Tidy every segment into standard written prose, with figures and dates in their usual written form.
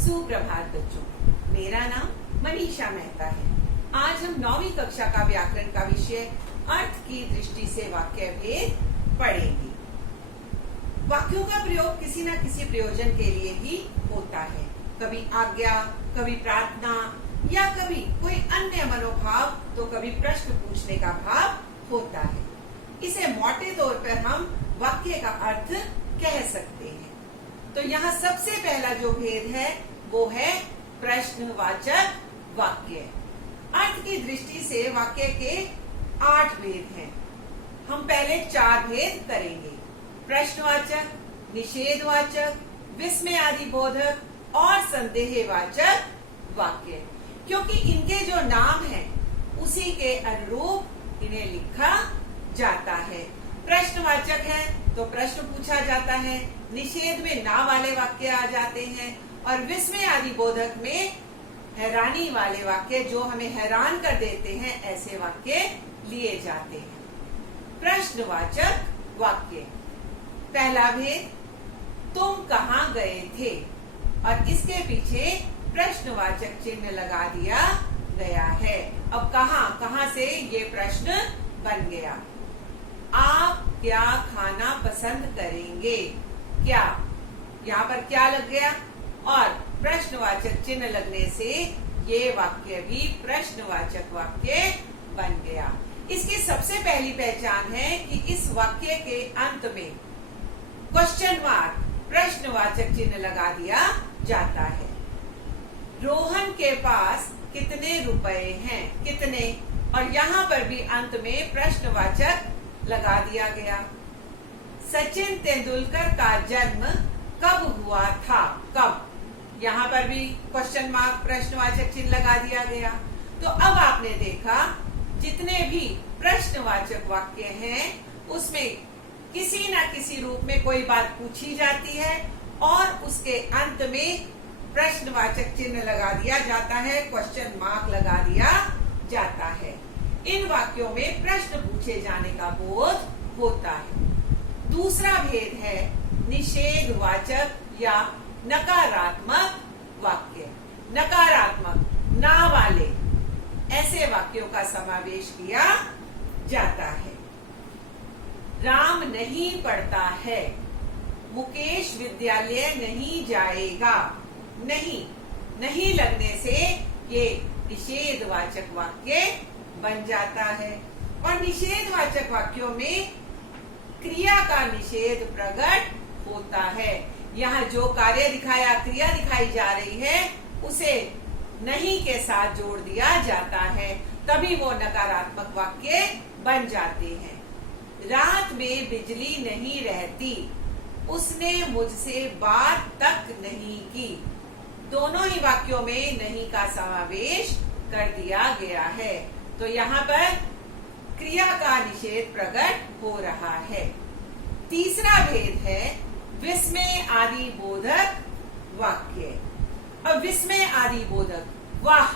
सुप्रभात बच्चों, मेरा नाम मनीषा मेहता है। आज हम 9वीं कक्षा का व्याकरण का विषय अर्थ की दृष्टि से वाक्य भेद पढ़ेंगे। वाक्यों का प्रयोग किसी न किसी प्रयोजन के लिए ही होता है। कभी आज्ञा, कभी प्रार्थना या कभी कोई अन्य मनोभाव, तो कभी प्रश्न पूछने का भाव होता है। इसे मोटे तौर पर हम वाक्य का अर्थ कह सकते हैं। तो यहाँ सबसे पहला जो भेद है वो है प्रश्नवाचक वाक्य। अर्थ की दृष्टि से वाक्य के 8 भेद हैं। हम पहले 4 भेद करेंगे: प्रश्नवाचक, निषेधवाचक, विस्मय आदि बोधक और संदेहवाचक वाक्य। क्योंकि इनके जो नाम हैं उसी के अनुरूप इन्हें लिखा जाता है। प्रश्नवाचक है तो प्रश्न पूछा जाता है, निषेध में ना वाले वाक्य आ जाते हैं और विस्मय आदि बोधक में हैरानी वाले वाक्य, जो हमें हैरान कर देते हैं, ऐसे वाक्य लिए जाते हैं। प्रश्नवाचक वाक्य। पहला भेद, तुम कहाँ गए थे, और इसके पीछे प्रश्नवाचक चिन्ह लगा दिया गया है। अब कहाँ से ये प्रश्न बन गया। आप क्या खाना पसंद करेंगे? क्या, यहाँ पर क्या लग गया और प्रश्नवाचक चिन्ह लगने से ये वाक्य भी प्रश्नवाचक वाक्य बन गया। इसकी सबसे पहली पहचान है कि इस वाक्य के अंत में क्वेश्चन मार्क, प्रश्नवाचक चिन्ह लगा दिया जाता है। रोहन के पास कितने रुपए हैं? कितने, और यहाँ पर भी अंत में प्रश्नवाचक लगा दिया गया। सचिन तेंदुलकर का जन्म कब हुआ था? कब, यहाँ पर भी क्वेश्चन मार्क, प्रश्नवाचक चिन्ह लगा दिया गया। तो अब आपने देखा जितने भी प्रश्नवाचक वाक्य हैं उसमें किसी न किसी रूप में कोई बात पूछी जाती है और उसके अंत में प्रश्नवाचक चिन्ह लगा दिया जाता है, क्वेश्चन मार्क लगा दिया जाता है। इन वाक्यों में प्रश्न पूछे जाने का बोध होता है। दूसरा भेद है निषेधवाचक या नकारात्मक वाक्य। नकारात्मक, ना वाले, ऐसे वाक्यों का समावेश किया जाता है। राम नहीं पढ़ता है, मुकेश विद्यालय नहीं जाएगा। नहीं लगने से ये निषेधवाचक वाक्य बन जाता है। और निषेधवाचक वाक्यों में क्रिया का निषेध प्रकट होता है। यहाँ जो कार्य दिखाया, क्रिया दिखाई जा रही है, उसे नहीं के साथ जोड़ दिया जाता है, तभी वो नकारात्मक वाक्य बन जाते हैं। रात में बिजली नहीं रहती, उसने मुझसे बात तक नहीं की। दोनों ही वाक्यों में नहीं का समावेश कर दिया गया है। तो यहाँ पर क्रिया का निषेध प्रकट हो रहा है। तीसरा भेद है विस्मय आदि बोधक वाक्य। अब विस्मय आदि बोधक, वाह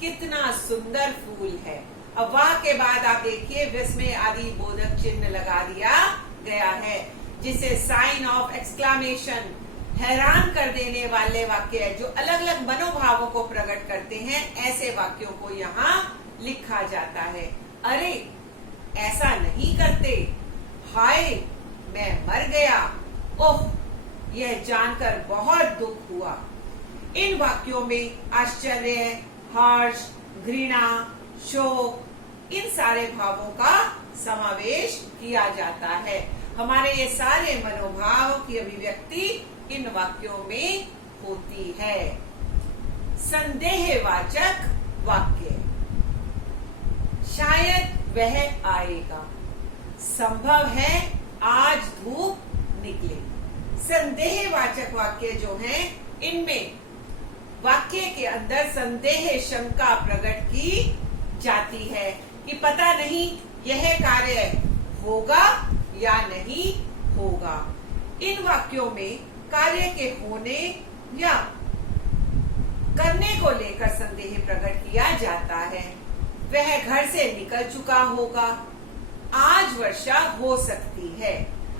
कितना सुंदर फूल है। अब वाह के बाद आप देखिए विस्मय आदि बोधक चिन्ह लगा दिया गया है, जिसे साइन ऑफ एक्सक्लेमेशन, हैरान कर देने वाले वाक्य जो अलग अलग मनोभावों को प्रकट करते हैं, ऐसे वाक्यों को यहाँ लिखा जाता है। अरे ऐसा नहीं करते, हाय मैं मर गया, ओह यह जानकर बहुत दुख हुआ। इन वाक्यों में आश्चर्य, हर्ष, घृणा, शोक, इन सारे भावों का समावेश किया जाता है। हमारे ये सारे मनोभाव की अभिव्यक्ति इन वाक्यों में होती है। संदेहवाचक वाक्य। शायद वह आएगा, संभव है आज धूप निकले। संदेहवाचक वाक्य जो हैं, इनमें वाक्य के अंदर संदेह, शंका प्रकट की जाती है कि पता नहीं यह कार्य होगा या नहीं होगा। इन वाक्यों में कार्य के होने या करने को लेकर संदेह प्रकट किया जाता है। वह घर से निकल चुका होगा, आज वर्षा हो सकती है।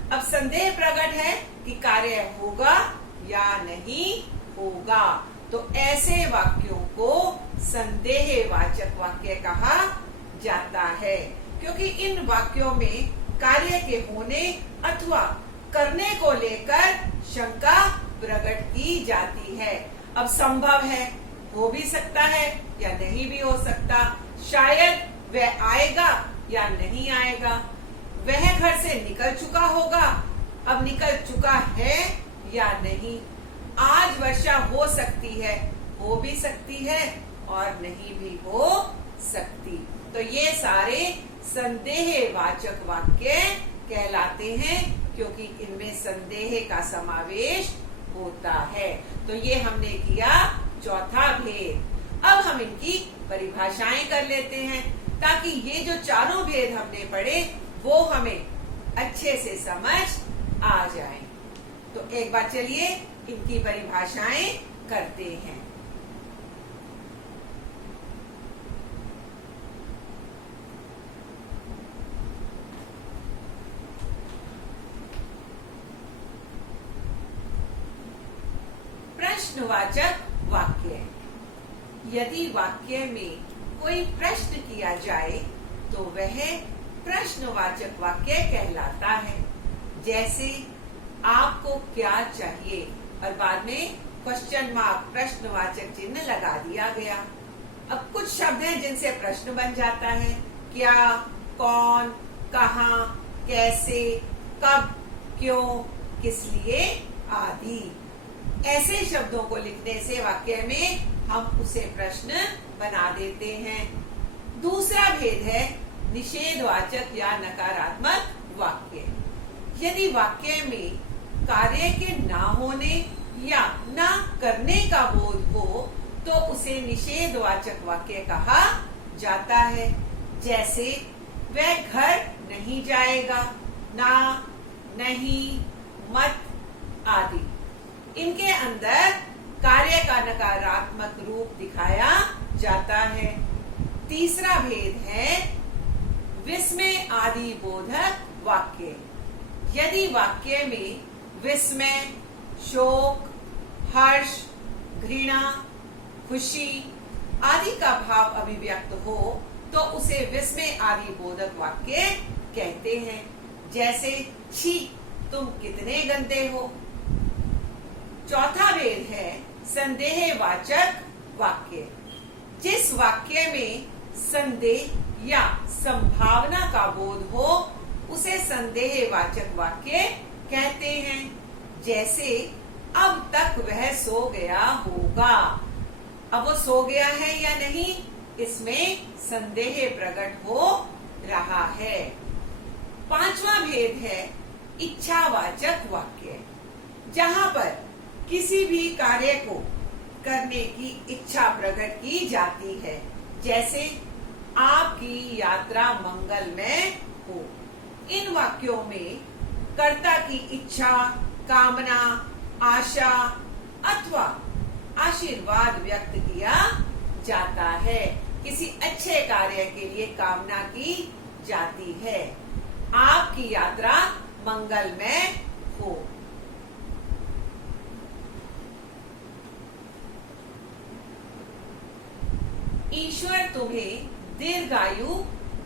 अब संदेह प्रकट है कि कार्य होगा या नहीं होगा। तो ऐसे वाक्यों को संदेहवाचक वाक्य कहा जाता है, क्योंकि इन वाक्यों में कार्य के होने अथवा करने को लेकर शंका प्रकट की जाती है। अब संभव है, हो भी सकता है या नहीं भी हो सकता, शायद वह आएगा या नहीं आएगा, वह घर से निकल चुका होगा, अब निकल चुका है या नहीं, आज वर्षा हो सकती है, हो भी सकती है और नहीं भी हो सकती। तो ये सारे संदेहवाचक वाक्य कहलाते हैं, क्योंकि इनमें संदेह का समावेश होता है। तो ये हमने किया चौथा भेद। अब हम इनकी परिभाषाएं कर लेते हैं, ताकि ये जो चारों भेद हमने पढ़े वो हमें अच्छे से समझ आ जाए। तो एक बार चलिए इनकी परिभाषाएं करते हैं। प्रश्नवाचक वाक्य। यदि वाक्य में कोई प्रश्न किया जाए तो वह प्रश्नवाचक वाक्य कहलाता है। जैसे आपको क्या चाहिए और बाद में क्वेश्चन मार्क प्रश्नवाचक चिन्ह लगा दिया गया। अब कुछ शब्द हैं जिनसे प्रश्न बन जाता है, क्या, कौन, कहाँ, कैसे, कब, क्यों, किस लिए आदि। ऐसे शब्दों को लिखने से वाक्य में हम उसे प्रश्न बना देते हैं। दूसरा भेद है निषेधवाचक या नकारात्मक वाक्य। यदि वाक्य में कार्य के ना होने या ना करने का बोध हो तो उसे निषेधवाचक वाक्य कहा जाता है। जैसे वह घर नहीं जाएगा, ना, नहीं, मत आदि। इनके अंदर कार्य का नकारात्मक रूप दिखाया जाता है। तीसरा भेद है विस्मय आदि बोधक वाक्य। यदि वाक्य में विस्मय, शोक, हर्ष, घृणा, खुशी आदि का भाव अभिव्यक्त हो तो उसे विस्मय आदि बोधक वाक्य कहते हैं। जैसे छी, तुम कितने गंदे हो। चौथा भेद है संदेहवाचक वाक्य। जिस वाक्य में संदेह या संभावना का बोध हो उसे संदेहवाचक वाक्य कहते हैं। जैसे अब तक वह सो गया होगा। अब वो सो गया है या नहीं, इसमें संदेह प्रकट हो रहा है। पांचवा भेद है इच्छावाचक वाक्य। जहां पर किसी भी कार्य को करने की इच्छा प्रकट की जाती है। जैसे आपकी यात्रा मंगलमय हो। इन वाक्यों में कर्ता की इच्छा, कामना, आशा अथवा आशीर्वाद व्यक्त किया जाता है। किसी अच्छे कार्य के लिए कामना की जाती है। आपकी यात्रा मंगलमय हो। ईश्वर तुम्हें दीर्घायु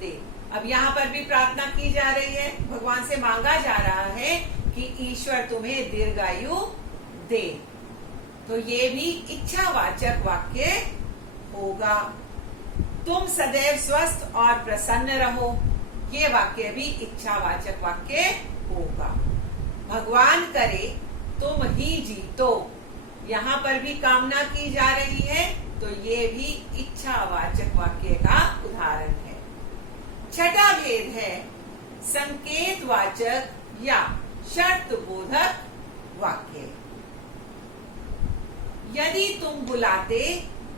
दे। अब यहाँ पर भी प्रार्थना की जा रही है, भगवान से मांगा जा रहा है कि ईश्वर तुम्हें दीर्घायु दे। तो ये भी इच्छावाचक वाक्य होगा। तुम सदैव स्वस्थ और प्रसन्न रहो। ये वाक्य भी इच्छावाचक वाक्य होगा। भगवान करे तुम ही जीतो। यहाँ पर भी कामना की जा रही है, तो ये भी इच्छावाचक वाक्य का उदाहरण है। छठा भेद है संकेतवाचक या शर्त बोधक वाक्य। यदि तुम बुलाते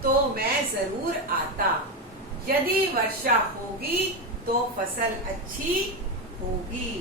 तो मैं जरूर आता। यदि वर्षा होगी तो फसल अच्छी होगी।